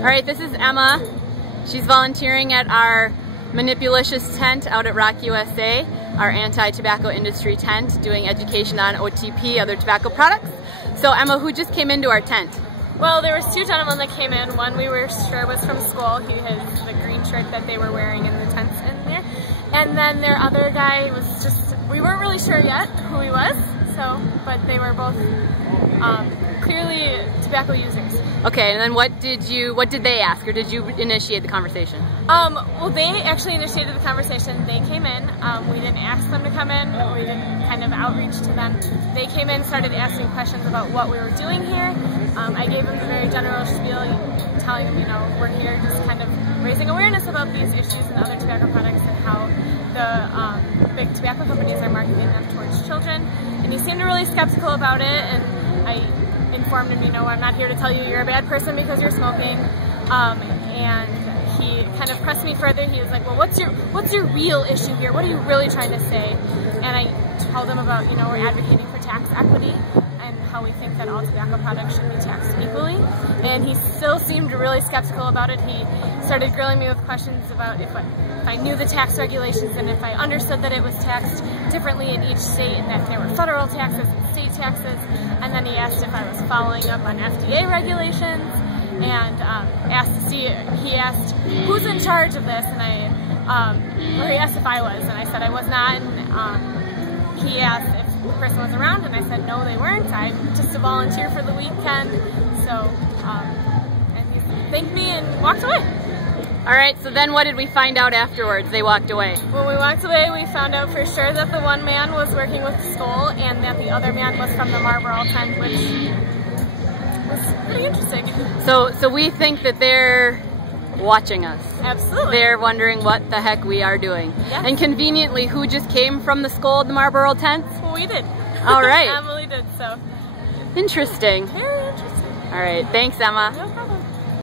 All right, this is Emma. She's volunteering at our Manipulicious tent out at Rock USA, our anti-tobacco industry tent, doing education on OTP, other tobacco products. So Emma, who just came into our tent? Well, there was two gentlemen that came in. One we were sure was from Skoal. He has the green shirt that they were wearing in the tents in there. And then their other guy was just, we weren't really sure yet who he was, but they were both clearly tobacco users. Okay, and then what did they ask, or did you initiate the conversation? Well, they actually initiated the conversation. They came in. We didn't ask them to come in. We didn't kind of outreach to them. They came in, started asking questions about what we were doing here. I gave them a very general spiel, telling them, you know, we're here just kind of raising awareness about these issues and other tobacco products and how the big tobacco companies are marketing them towards children. And he seemed really skeptical about it, and I informed him, you know, I'm not here to tell you you're a bad person because you're smoking. And he kind of pressed me further. He was like, well, what's your real issue here? What are you really trying to say? And I told him about, you know, we're advocating for tax equity and how we think that all tobacco products should be taxed equally. And he still seemed really skeptical about it. He started grilling me with questions about if I knew the tax regulations and if I understood that it was taxed differently in each state and that there were federal taxes and state taxes. And then he asked if I was following up on FDA regulations, and he asked who's in charge of this, and he asked if I was, and I said I was not, and he asked if the person was around, and I said no, they weren't. I'm just a volunteer for the weekend. So, and he thanked me and walked away. All right, so then what did we find out afterwards? They walked away. When we walked away, we found out for sure that the one man was working with Skoal and that the other man was from the Marlboro tent, which was pretty interesting. So we think that they're watching us. Absolutely. They're wondering what the heck we are doing. Yes. And conveniently, who just came from the Skoal, the Marlboro tents? Well, we did. All right. Emily did, so. Interesting. Very interesting. All right, thanks, Emma. No problem.